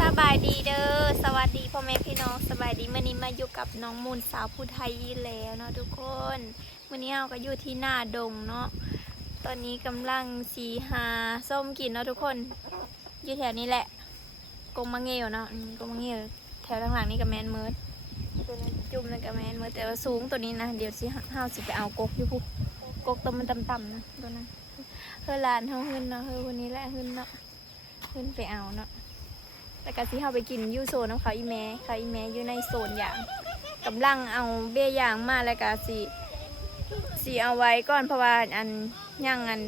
สบายดีเด้อสวัสดีพ่อแม่พี่น้องสบายดีมื่อนี้มาอยู่กับน้องมูลสาวผู้ไทยอีกแล้วเนาะทุกคนมื่อนี้เราก็อยู่ที่หน้าดงเนาะตอนนี้กำลังสีหาส้มกินเนาะทุกคนอยู่แถวนี้แหละกงมะเงียวเนาะอืมกงมะเงียวแถวทางหลังนี่กับแมนเมิร์ดตัวนั้นจุ่มแล้วกับแมนเมิร์ดแต่ว่าสูงตัวนี้นะเดี๋ยวสิห้าวสิไปเอากกอยู่พุกกตัวมันต่ำๆนะตัวนั้นเฮือลานเฮาขึ้นเนาะเฮือวันนี้แหละขึ้นเนาะขึ้นไปเอาเนาะ แล้วก็สิเข้าไปกินอยูโซนของเขาอีแม่เขาอีแม่อยู่ในโซนอย่างกำลังเอาเบี้ยยางมาแล้วก็สิสิเอาไว้ก่อนเพราะว่าอันย่างอัน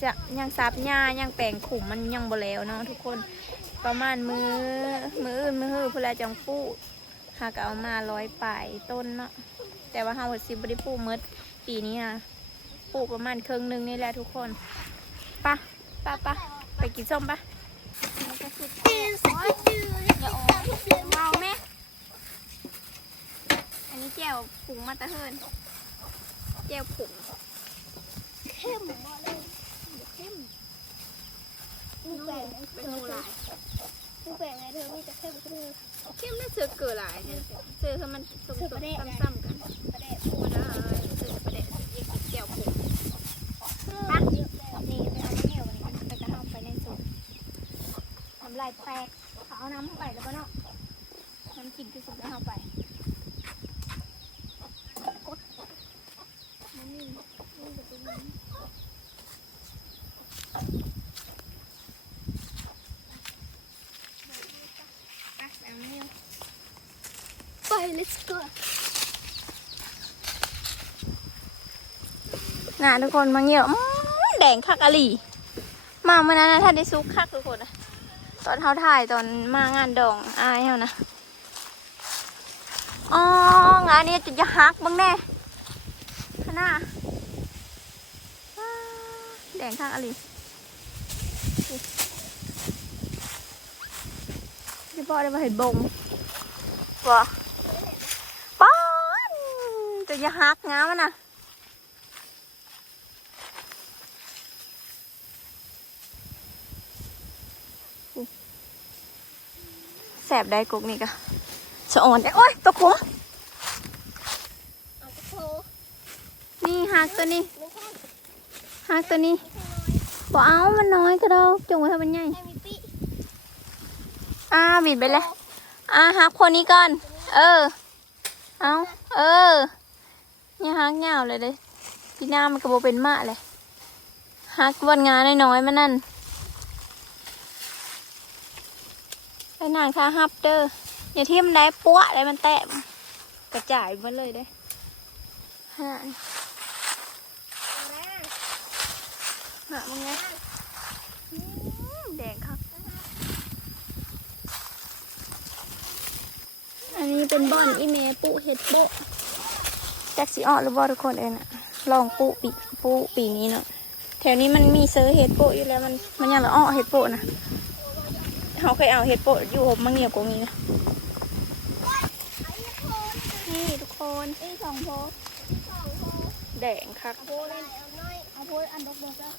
จะย่างซับหญ้าย่างแปลงขุมมันยังบ่แล้วเนาะทุกคนประมาณมือมืออื่นมือฮือพนแลจังปูหากเอามาร้อยป่ายต้นเนาะแต่ว่าเฮาสิบ่ได้ปลูกเมดปีนี้นะปลูกประมาณครึ่งหนึงนี่แหละทุกคนปะปะปะไปกินส้มปะ เมาไหมอันนี้แก้วผุงมาตะเฮินแก้วผุงเข้มหมดเลยเข้มมึงแปลงเป็นโบราณมึงแปลงไงเธอไม่จะเข้มขึ้นเข้มน่าเสือเกิดหลายเนี่ยเสือคือมันสมเสือประเดะซ้ำๆกันประเด็นพูดได้เสือประเด็นยิ่งแก้วผุงปะนี่ไปเอาเหนียวไปไปกระห้องไปในสวนทำลายแตก เขาเอาน้ำเข้าไปแล้วก็เนาะน้ำกินที่สุดแล้วเข้าไปกดมันนี่นี่จะเป็นนี้ไปไปเอาเหนียวไป let's go น่ะทุกคนมาเงี้ยอื้อแดงคักอะหลีมาเมื่อนั้นนะท่านได้ซุกคักทุกคนนะ ตอนเขาถ่ายตอนมางานดองอายเขานะอ๋องานนี้จะจะฮักบ้างแน่ขนาแดว้างอะหลีจะบอกได้ว่าเห็นบงบ่ป้อนจะจะฮักงามันนะ แสบได้กุกนี่กะสะอ่อนได้โอ้ยตกหัวเอาไปโชว์นี่หักตัวนี้ไม่ใช่หักตัวนี้บอกเอามันน้อยก็ได้จงไว้ให้มันใหญ่ให้มีปีอ่าบิดไปเลยอ่าหักคนนี้ก่อน เออ เอาเออเนี่ยหักเงาวเลยเลยที่หน้ามันกระโบเป็นมะเลยหักวันงานน้อยๆมันนั่นไป นานค่าฮับเด้ออย่าทิ่มได้ปั้วได้มันแตะกระจายหมดเลยเด้ฮะหามึงไงแดงครับ อันนี้เป็นบ่อนอีเมปุเห็ดโบแจ็คสีออหรือบ่ทุกคนเองอะลองปุปีปุปีนี้เนาะแถวนี้มันมีเซอร์เห็ดโปอยู่แล้วมันมันยังละอ้อเห็ดโปนะ เขาเคยเอาเห็ดโปะอยู่มังเงียบกว่านี้นะนี่ทุกคนปีสองโพแดงครับเอาโพเลยเอาน้อยเอาโพอันดกดกแล้ว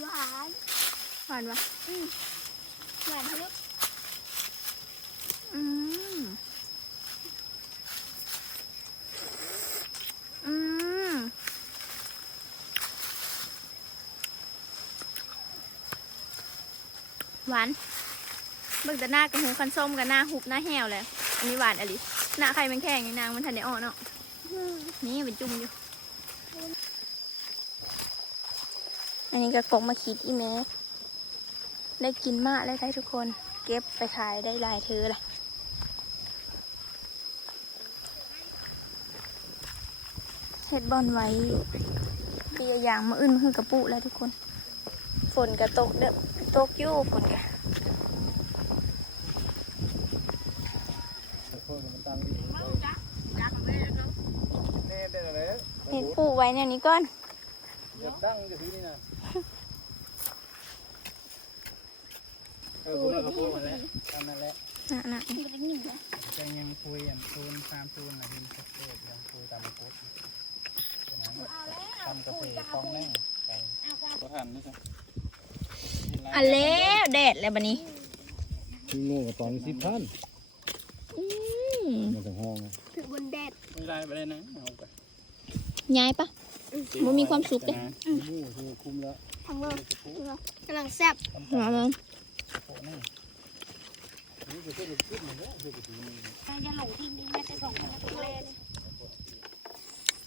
หวานหวานปะหวานทะลุอืม หวานเบิ่งแต่หน้ากับหูคันส้มกับหน้าหุบหน้าแห้วเลยอันนี้หวานอะลิหน้าใครมันแข็งนี่นางมันทันได้อ่อนเนาะนี่เป็นจุ่มอยู่ อันนี้ก็กกมาคิดอีแม่ได้กินมากเลยได้ทุกคน เก็บไปขายได้หลายเธอละเฮ็ดบอนไว้เบียอย่างมาอื่นมาคือกระปุแล้วทุกคน ฝนกระตกเด้อ ตกอยู่ฝนกะแน่ได้เลยเห็ดปลูกไว้เนี่ยนี้ก่อนเดี๋ยวตั้งอยู่ที่นี่นะเออคุณเอาข้าวโพดมาแล้วทำนั่นแหละน่ะน่ะมันเป็นหนึ่งนะแต่ยังคุยอย่างคูนตามคูนนะเห็นข้าวโพดยังคุยตามโพดทำกาแฟฟองแน่งไปก็ทำนี่สิ อันแล้วแดดแล้วบัดนี้ที่โง่กับตอนสิบพันอืมมาจากห้องถึงบนแดดไม่ได้ไปเลยนะเอาไปย้ายปะ บ่มีความสุขเลยนะโง่คือคุ้มแล้วทำเงินกำลังแซ่บหาเบิ่งโอ้นี่นี่จะเกิดขึ้นมาแล้วเกิดขึ้นมาอย่าหลงทิ้งดิแม่จะส่งมาทุกเลน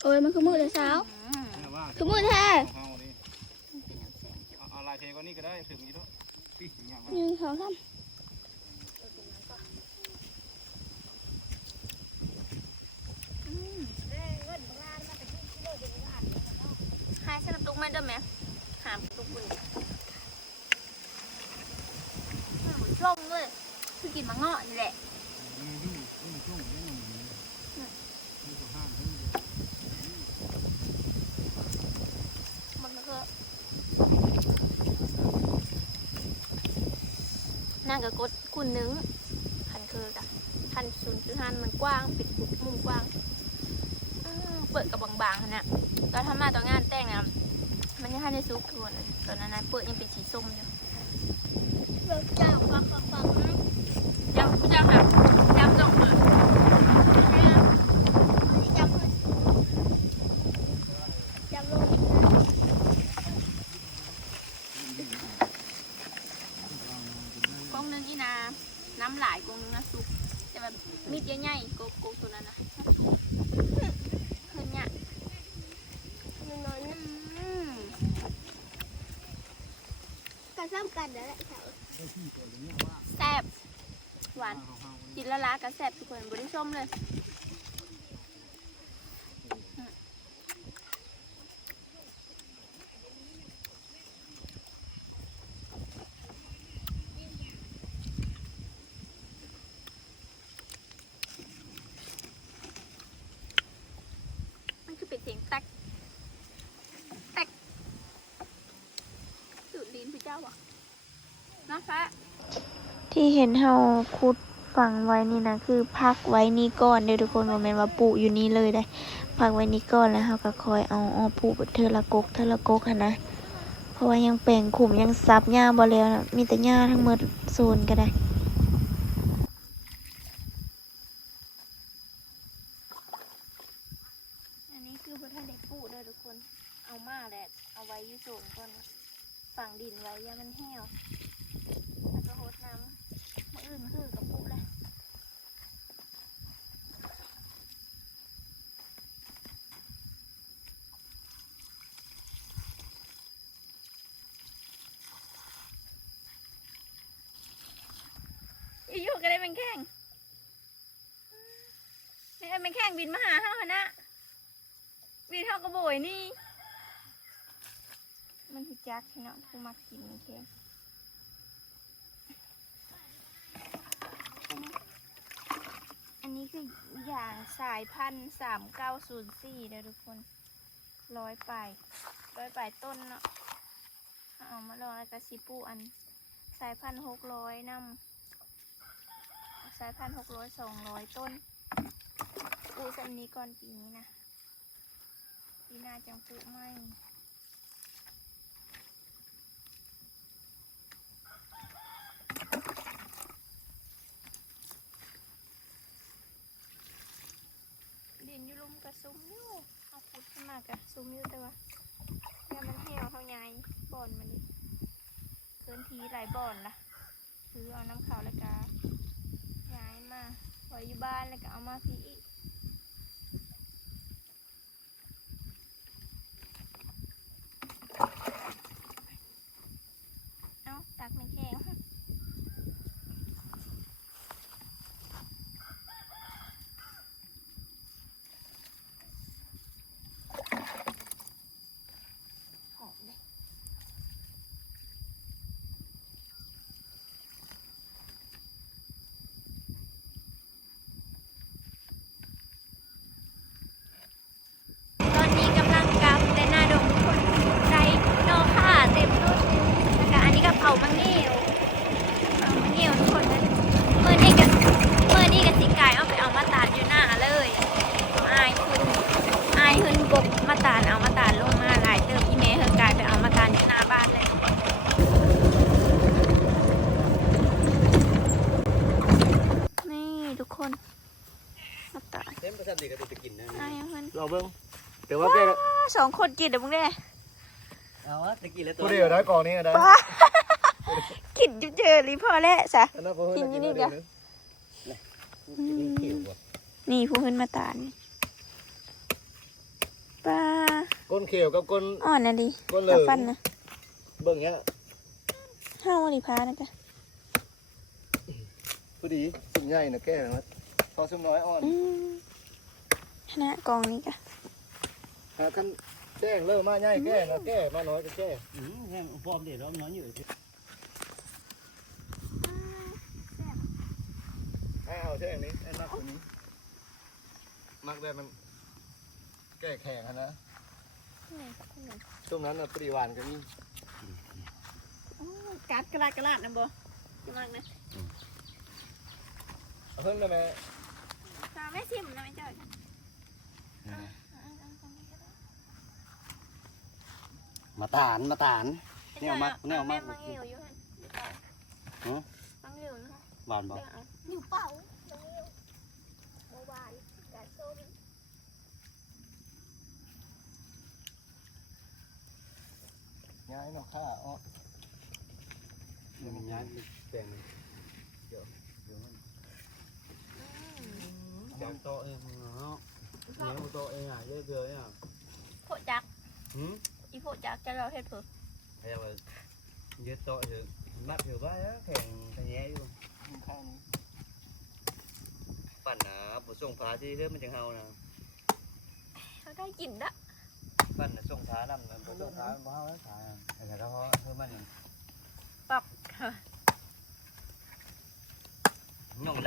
โอ้ยมันคือมือเลยสาวเนี่ยว่าคือมือแท้ เอา ดิเอาเอาลายเทก็นี่ก็ได้ถึงนี้ด้วยพี่อย่างเงี้ยหนึ่งสองสามหายสนับตุกแม่เด้อแม่หามตุกบุญชมเลยคือกินมะเงาะนี่แหละ นี่ดูนี่ช่วงนี้หนุ่มนี่นี่ก็ห้ามให้ดู มันก็คือ นั่งกับกดกุนนึงคันคือกะคันศูนย์จุดห้ามันกว้างปิดปุกมุมกว้างเปิดกับบางๆเนี่ยตอนทำมาตอนงานแต่งนะมันยังให้ได้ซุกทุกคนตอนนั้นนะเปิดยังเป็นสีส้มอยู่ เบิกเจ้าฟังฟังฟังนะ ยังพระเจ้าค่ะจำต้องเปิด จำจำลง กองนึงอีนาน้ำหลายกองนึงนะซุกแต่แบบมีดใหญ่ๆโกโกตัวนั้นนะขึ้นเนี่ย นอนนะ อืม กระซ้ำกันนั่นแหละแซ่บหวานกินละล้ากระแซ่บทุกคนบริส้มเลยอืมมันคือเป็นเสียงแตกแตกสู ดลิ้นพี่เจ้าอะน้าฟ้าที่เห็นเฮาคุดฝังไว้นี่นะคือพักไว้นี่ก่อนเด้อทุกคนบ่แม่นว่าปลูกอยู่นี่เลยได้พักไว้นี่ก่อนแล้วเฮาก็คอยเอาเอาปลูกเทอละกกเทอละกกหันนะเพราะว่ายังแปลงขุมยังซับหญ้าบ่แล้วนะมีแต่หญ้าทั้งหมดโซนก็ได้อันนี้คือบ่ทันได้ปลูกเด้อทุกคนเอามาแหละเอาไว้อยู่โซนก่อนนะ ฝังดินไว้ยามันแห้วแล้วก็โฮดน้ำมาอื่นมาคือกับปูเลยอียู่ก็ได้เป็นแข้งนี่เป็นแข้งบินมาหาเฮาหนนะบินเฮากระโบยนี่ มันหิจักเนาะกูมักกินมันแข้งอันนี้คืออย่างสายพันธุ์สามเก้าศูนย์สี่เด้อทุกคน ร้อยปลายร้อยปลายต้นเนาะเอามาลองแล้วก็สิปูอัน สายพันธุ์หกร้อยนำสายพันธุ์หกร้อยสองร้อยต้น ปูสันนี้ก่อนปีนี้นะปีหน้าจังปูไม่ ดินอยู่ลุมกระ ซุ้มอยู่เอาขุดขึ้นมากะซุ้มอยู่แต่ว่าเนี่ยมันเหี่ยวเขาใหญ่บ่อนมันนี่เกินทีหลายบ่อนละคือเอาน้ำขาวแล้วก็ย้ายมาไว้อยู่บ้านแล้วก็เอามาพีอีก นมาตายเต็มประสาทดีก็จะกินนะเอาเพิ่นเราเบิ้งเดี๋ยวว่าแกอ้าสองคนกินเดี๋ยวมึงได้เอาวะจะกินแล้วตัวผู้เดียวได้กองนี้ก็ได้ป้ากินจุ๊บเจอรีพอแล้วสะกินนี่กินนี่หิวนี่ผู้เพิ่นมาตานปลาก้นเขียวกับก้นอ่อนนะดิก้นเหลืองฟันนะเบิ้งเนี้ยห้าวดิพานะจ๊ะผู้ดีสุ่มใหญ่นะแก่นะ พอสุ่มน้อยอ่อนอืมคณะกองนี้กะหาคันแจ้งเลิกมาใหญ่แก้นะแก้มาน้อยก็แก้อืมแห้งพร้อมเดี๋ยวเราน้อยอยู่ให้เอาแจ้งนี้ไอ้มักตัวนี้มักได้มันแก้แข็งอะนะช่วงนั้นน่ะปรีหวานก็มีกัดกระลาดกระลาดนะบ่จะมากนะเอาเพิ่งได้ไหมตา แม่ชิมนะแม่จ้อยมาตานมาตานแนวมักแนวมักแม่มังเหวอยู่หั่นฮะมังเหวเนาะหวานบ่เดี๋ยวเอาอยู่เปล่าเมื่อวานกาส้มง่ายเนาะข้าอ้อเดี๋ยวมันย้ายแปลงเดี๋ยวเดี๋ยวมันอืม จานโตเองเนาะเดี๋ยวโตเองอะเยอะเกินอะโพจักหืมอีโพจักจะเราเฮ็ดเพิ่ม hay là giết tội thì bắt hiểu quá á thèn thèn nhé luôn ข้างนี้ปั่นนะบทส่งฟ้าที่เรื่องมันจังเฮานะเขาได้กินละปั่นนะส่งฟ้านำนะบทส่งฟ้ามันบ่เฮาแล้วฟ้าแต่ก็เพราะเพื่อมันปับหน่อง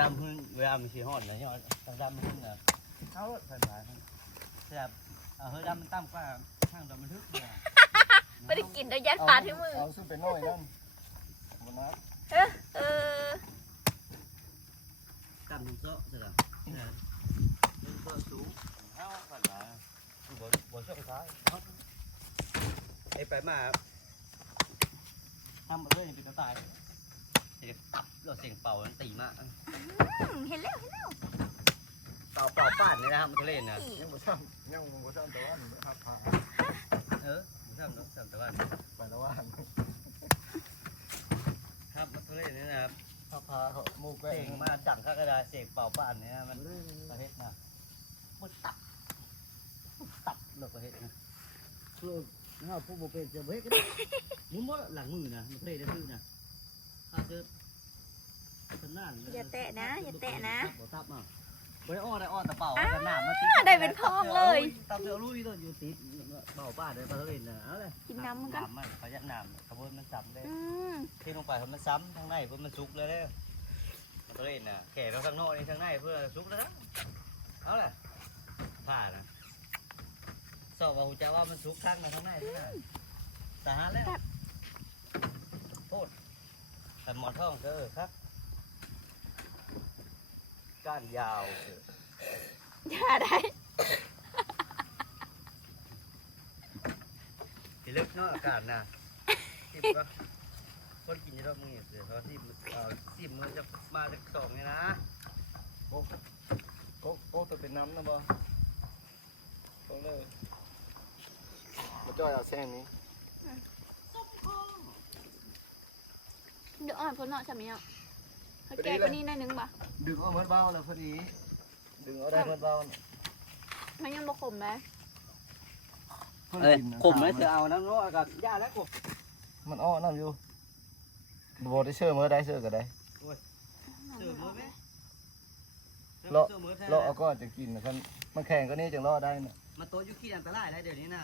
ดำขึ้นเวลามันสีหอนนะเนี่ยดำขึ้นนะเขาผ่านผ่านแต่เฮ้ยดำมันต่ำกว่าข้างดำมันทึกเนี่ยไม่ได้กินแล้ยัดปลาที่มือเอาซึ่งเป็นน้อยนั่นบนนะเออต่ำถึงโซ่ใช่ไหมถึงโซ่สูงเฮาผ่านผ่านบทบทส่งฟ้าไอ้ไปมาทำมาเลยเป็นกระต่าย สียงตับเราเสียงเป่าตีมากเห็นแล้วเป่าเป่าป้านนี่นะครับมันก็เล่นนะยังบ่ซ้ำยังบ่ซ้ำแต่ว่ามันครับพาเออมันทำเนาะทำแต่ว่าไปแล้วว่าครับมันก็เล่นนี่นะครับพาพาเขาหมูแป้เสียงงมาจังข้ากระดาษเสียงเป่าป้านนี่นะมันประเทศนะมันตับตับเราประเทศนะคือนะครับผู้บริเป็นจะเบรกมึงว่าหลังมือนะมันเตะได้มือนะถ้าเจ อขนาดอย่าแตะนะ อย่าแตะนะบ่ตับอะบ่ได้อ้อได้อ้อแต่เป่าขนาดมาติได้เป็นพองเลยตับเดียวลุยเลยอยู่ติดเป่าป้านเลยประเทศนะเอาเลยกินน้ำมันกันน้ำมันประหยัดน้ำกระบวนมันซ้ำเลยอืมเทลงไปให้มันซ้ำทางในเพื่อมันสุกเลยเด้อมันก็เล่นน่ะแข่เราทางนอกนี่ทางในเพื่อสุกแล้วนะเอาเลยผ่านะสอบว่าหูจะว่ามันสุกข้างมาทางในใช่ไหมสาหัสแล้วโทษ แต่หมอนทองก็เออครับ ก้านยาวอย่าได้ที่เล็กเนาะอากาศน่ะทิมก็คนกินจะรอบมึงเสียเขาที่เอาทิมมันจะมาจากสองนี่นะโก๊กโก๊กโก๊กตัวเป็นน้ำนะบ่ต้องเลยมาจ้อยเอาแซงนี้ เดี๋ยวอ่อนพ้นเนาะใช่ไหมเนาะเขาแก่กว่านี้หน่อยนึงป่ะดึงเอาเหมือนเบาเลยพอดี ดึงเอาได้เหมือนเบามันยังบ่ขมเลยเอ้ยขมเลยจะเอาน้ำร้อนกับย่าแล้วขมมันอ้อน้ำอยู่บ่ได้เชื่อมือได้เชื่อก็ได้เสือมือไหมเลาะเลาะเอาก้อนจะกินนะครับมันแข็งก็นี่จังเลาะได้น่ะมันโตอยู่ขี้อันตรายแล้วเดี๋ยวนี้นะ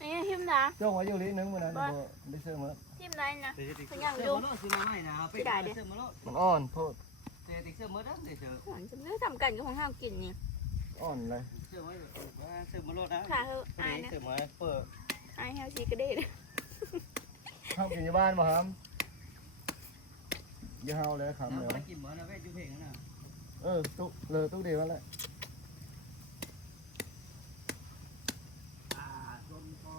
นี่ทิมดาจ้องไว้อยู่ลิ้นนึงมื้อนั้นบ่ได้เชื่อมือทิมได้นะเสือเพิ่นยังอยู่มือซื้อมาใหม่นะเอาไปเสือมือโลดมันอ่อนโพดเสือติดเสือมือเด้อเสือหอนจะไม่ทำกันกับของห้าวกินนี่อ่อนเลยเสือมือเสือมือโลดนะค่ะเธอไอ้อายนะเสือมือเปิดอายแฮวซีกระเด็ดห้ามกินอยู่บ้านบ่ครับอย่าเฮาเลยครับน้ำเดี๋ยวไปกินเหมือนนะเว้ยยูเพลงนะเออตุ๊เลยตุ๊เดียวนั่นแหละ อ่าจนพอ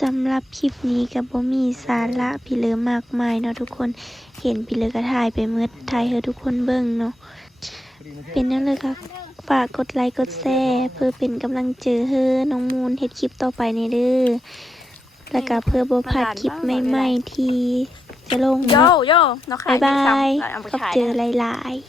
สำหรับคลิปนี้กับบ่มีสาระพี่เลอมากมายเนาะทุกคนเห็นพี่เลอกระถ่ายไปเมื่อถ่ายให้ทุกคนเบิ่งเนาะพอดีมันเป็นนั่นเลยค่ะฝากกดไลค์กดแชร์เพื่อเป็นกำลังเจอเฮอน้องมูลเฮ็ดคลิปต่อไปในเด้อแล้วก็เพื่อบ่พลาดคลิปใหม่ๆที่จะลงโยเนาะโย่น้องขายบ๊ายบายเอาไปพบขายเจอนะหลายๆ